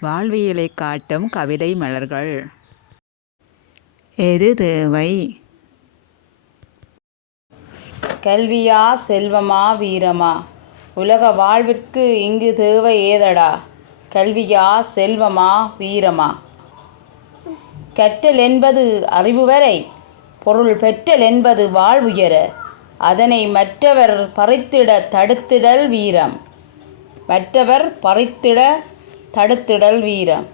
வாழ்வியலை காட்டும் கவிதை மலர்கள். எது தேவை? கல்வியா செல்வமா வீரமா? உலக வாழ்விற்கு இங்கு தேவை ஏதடா? கல்வியா செல்வமா வீரமா? கற்றல் என்பது அறிவு வரை பொருள் பெற்றல் என்பது வாழ்வுயர அதனை மற்றவர் பறித்திட தடுத்திடல் வீரம். மற்றவர் பறித்திட தடுத்திடல் வீரம்.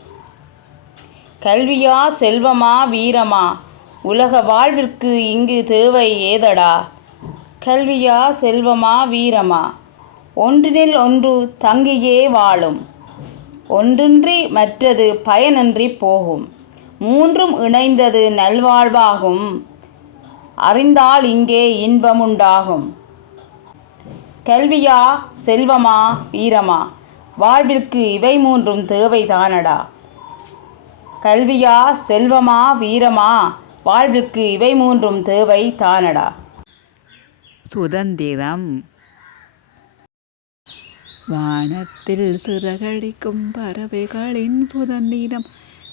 கல்வியா செல்வமா வீரமா? உலக வாழ்விற்கு இங்கு தேவை ஏதடா? கல்வியா செல்வமா வீரமா? ஒன்றினில் ஒன்று தங்கியே வாழும். ஒன்றின்றி மற்றது பயனின்றி போகும். மூன்றும் இணைந்தது நல்வாழ்வாகும். அறிந்தால் இங்கே இன்பமுண்டாகும். கல்வியா செல்வமா வீரமா? வாழ்விற்கு இவை மூன்றும் தேவைதானடா? கல்வியா செல்வமா வீரமா? வாழ்விற்கு இவை மூன்றும் தேவை தானடா சுதந்திரம். வானத்தில் சிறகடிக்கும் பறவைகளின் சுதந்திரம்.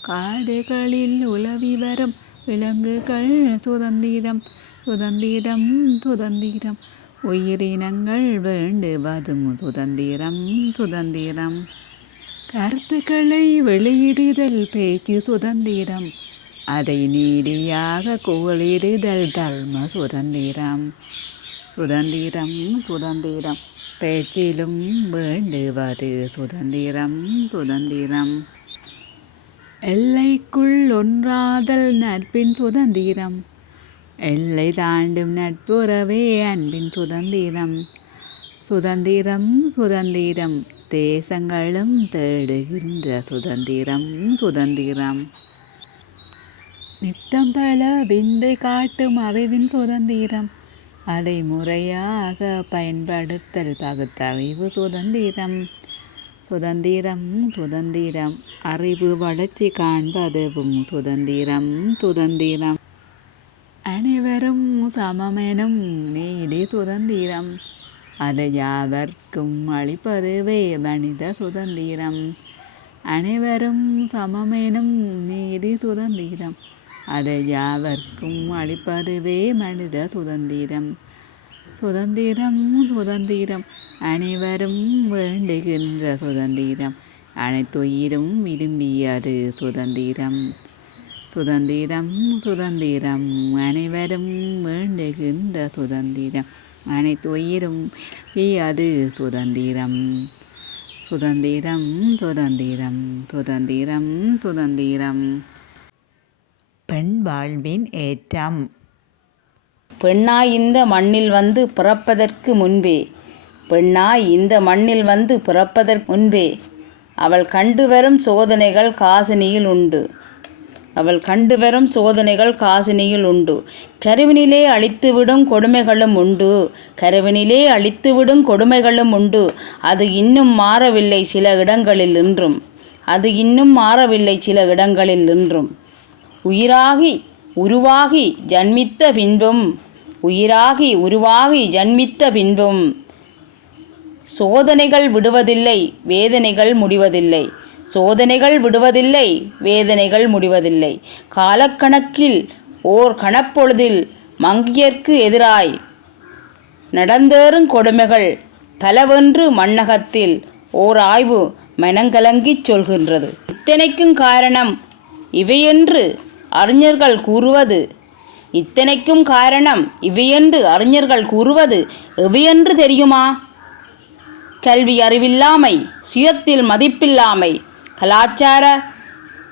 காடுகளில் உலவி வரும் விலங்குகள் சுதந்திரம். சுதந்திரம் சுதந்திரம். உயிரினங்கள் வேண்டுவதும் சுதந்திரம் சுதந்திரம். கருத்துக்களை வெளியிடுதல் பேச்சு சுதந்திரம். அதை நீடியாக கோளிடுதல் தர்ம சுதந்திரம். சுதந்திரம் சுதந்திரம். பேச்சிலும் வேண்டுவது சுதந்திரம் சுதந்திரம். எல்லைக்குள் ஒன்றாதல் நட்பின் சுதந்திரம். எல்லை தாண்டும் நட்புறவே அன்பின் சுதந்திரம். சுதந்திரம் சுதந்திரம் தேசங்களும் தேடுகின்ற சுதந்திரம் சுதந்திரம். நித்தம் பல விந்து காட்டும் அறிவின் சுதந்திரம். அதை முறையாக பயன்படுத்தல் பகுத்தறிவு சுதந்திரம். சுதந்திரம் சுதந்திரம் அறிவு வளர்ச்சி காண்பதுவும் சுதந்திரம் சுதந்திரம். அனைவரும் சமமெனும் நீதி சுதந்திரம். அதை யாவர்க்கும் அளிப்பதுவே மனித சுதந்திரம். அனைவரும் சமமெனும் நீதி சுதந்திரம். அதை யாவர்க்கும் அளிப்பதுவே மனித சுதந்திரம். சுதந்திரம் சுதந்திரம். அனைவரும் வேண்டுகின்ற சுதந்திரம். அனைத்துயிரும் விரும்பியது சுதந்திரம். சுதந்திரம் சுதந்திரம். அனைவரும் வேண்டுகின்ற சுதந்திரம். அனைத்துயிரும் அது சுதந்திரம். சுதந்திரம் சுதந்திரம் சுதந்திரம் சுதந்திரம். பெண் வாழ்வின் ஏற்றம். பெண்ணாய் இந்த மண்ணில் வந்து பிறப்பதற்கு முன்பே. பெண்ணாய் இந்த மண்ணில் வந்து பிறப்பதற்கு முன்பே. அவள் கண்டு வரும் சோதனைகள் காசினியில் உண்டு. அவள் கண்டு வரும் சோதனைகள் காசினியில் உண்டு. கருவினிலே அழித்துவிடும் கொடுமைகளும் உண்டு. கருவினிலே அழித்துவிடும் கொடுமைகளும் உண்டு. அது இன்னும் மாறவில்லை சில இடங்களில் இன்றும் அது இன்னும் மாறவில்லை சில இடங்களில் இன்றும் உயிராகி உருவாகி ஜன்மித்த பின்பும் உயிராகி உருவாகி ஜன்மித்த பின்பும். சோதனைகள் விடுவதில்லை வேதனைகள் முடிவதில்லை. சோதனைகள் விடுவதில்லை வேதனைகள் முடிவதில்லை. காலக்கணக்கில் ஓர் கணப்பொழுதில் மங்கியர்க்கு எதிராய் நடந்தேறும் கொடுமைகள் பலவென்று மண்ணகத்தில் ஓர் ஆய்வு மனங்கலங்கிச் சொல்கின்றது. இத்தனைக்கும் காரணம் இவையென்று அறிஞர்கள் கூறுவது. இத்தனைக்கும் காரணம் இவையென்று அறிஞர்கள் கூறுவது எவையென்று தெரியுமா? கல்வி அறிவில்லாமை சுயத்தில் மதிப்பில்லாமை கலாச்சார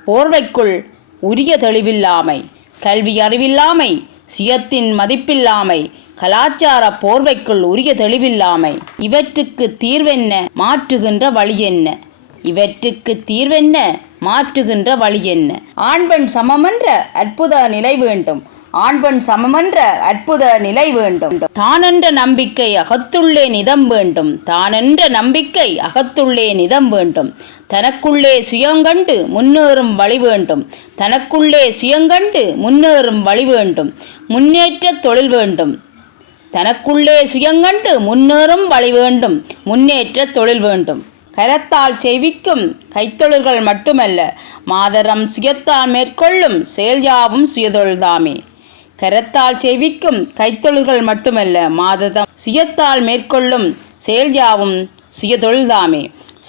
போர்வைக்குள் உரிய தெளிவில்லாமை கல்வி அறிவில்லாமை சுயத்தின் மதிப்பில்லாமை கலாச்சார போர்வைக்குள் உரிய தெளிவில்லாமை இவற்றுக்கு தீர்வென்ன மாற்றுகின்ற வழி என்ன இவற்றுக்கு தீர்வென்ன மாற்றுகின்ற வழி என்ன ஆண்பெண் சமமென்ற அற்புத நிலை வேண்டும். ஆண்பெண் சமமன்ற அற்புத நிலை வேண்டும். தானென்ற நம்பிக்கை அகத்துள்ளே நிதம் வேண்டும். தானென்ற நம்பிக்கை அகத்துள்ளே நிதம் வேண்டும். தனக்குள்ளே சுயங்கண்டு முன்னேறும் வழி வேண்டும். தனக்குள்ளே சுயங்கண்டு முன்னேறும் வழி வேண்டும். முன்னேற்ற தொழில் வேண்டும். தனக்குள்ளே சுயங்கண்டு முன்னேறும் வழி வேண்டும். முன்னேற்ற தொழில் வேண்டும். கரத்தால் செய்விக்கும் கைத்தொழில்கள் மட்டுமல்ல மாதரம் சுயத்தால் மேற்கொள்ளும் செயல்யாவும் சுயதொழில்தாமே கரத்தால் செய்விக்கும் கைத்தொழில்கள் மட்டுமல்ல மாததம் சுயத்தால் மேற்கொள்ளும் செயல் யாவும் சுயதொழில்தாமே.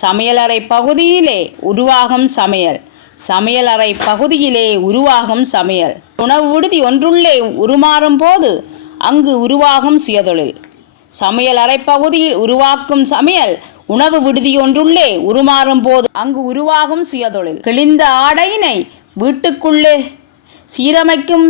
சமையலறை பகுதியிலே உருவாகும் சமையல். சமையலறை பகுதியிலே உருவாகும் சமையல். உணவு விடுதி ஒன்றுள்ளே உருமாறும் போது அங்கு உருவாகும் சுயதொழில். சமையல் அறைப்பகுதியில் உருவாக்கும் சமையல் உணவு விடுதி ஒன்றுள்ளே உருமாறும் போது அங்கு உருவாகும் சுயதொழில். கிழிந்த ஆடையினை வீட்டுக்குள்ளே சீரமைக்கும்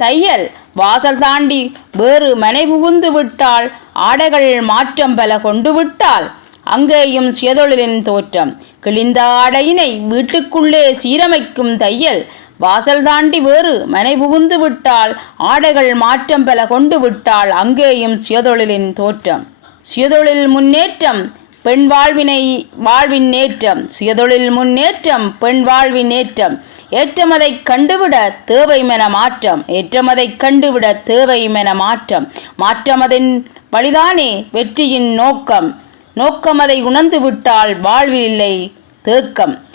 தையல் வாசல் தாண்டி வேறு மனை புகுந்து விட்டால் ஆடைகள் மாற்றம் பல கொண்டு விட்டால் அங்கேயும் சுயதொழிலின் தோற்றம். கிழிந்த ஆடையினை வீட்டுக்குள்ளே சீரமைக்கும் தையல் வாசல் தாண்டி வேறு மனை புகுந்து விட்டால் ஆடைகள் மாற்றம் பல கொண்டு விட்டால் அங்கேயும் சுயதொழிலின் தோற்றம். சுயதொழில் முன்னேற்றம் பெண் வாழ்வினை வாழ்வின் நேற்றம். சுயதொழில் முன்னேற்றம் பெண் வாழ்வின் ஏற்றம் ஏற்றமதை கண்டுவிட தேவை மென மாற்றம். ஏற்றமதை கண்டுவிட தேவை மென மாற்றம். மாற்றமதின் வழிதானே வெற்றியின் நோக்கம். நோக்கமதை உணர்ந்து விட்டால் வாழ்வில் இல்லை தேக்கம்.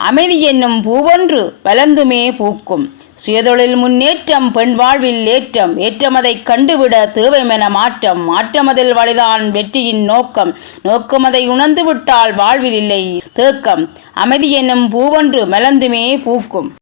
அமைதி என்னும் பூவொன்று வளர்ந்துமே பூக்கும். சுயதொழில் முன்னேற்றம் பெண் வாழ்வில் ஏற்றம். ஏற்றமதை கண்டுவிட தேவைமென மாற்றம். மாற்றமதில் வழிதான் வெற்றியின் நோக்கம். நோக்கமதை உணர்ந்து விட்டால் வாழ்வில் இல்லை தேக்கம். அமைதி என்னும் பூவொன்று மலர்ந்துமே பூக்கும்.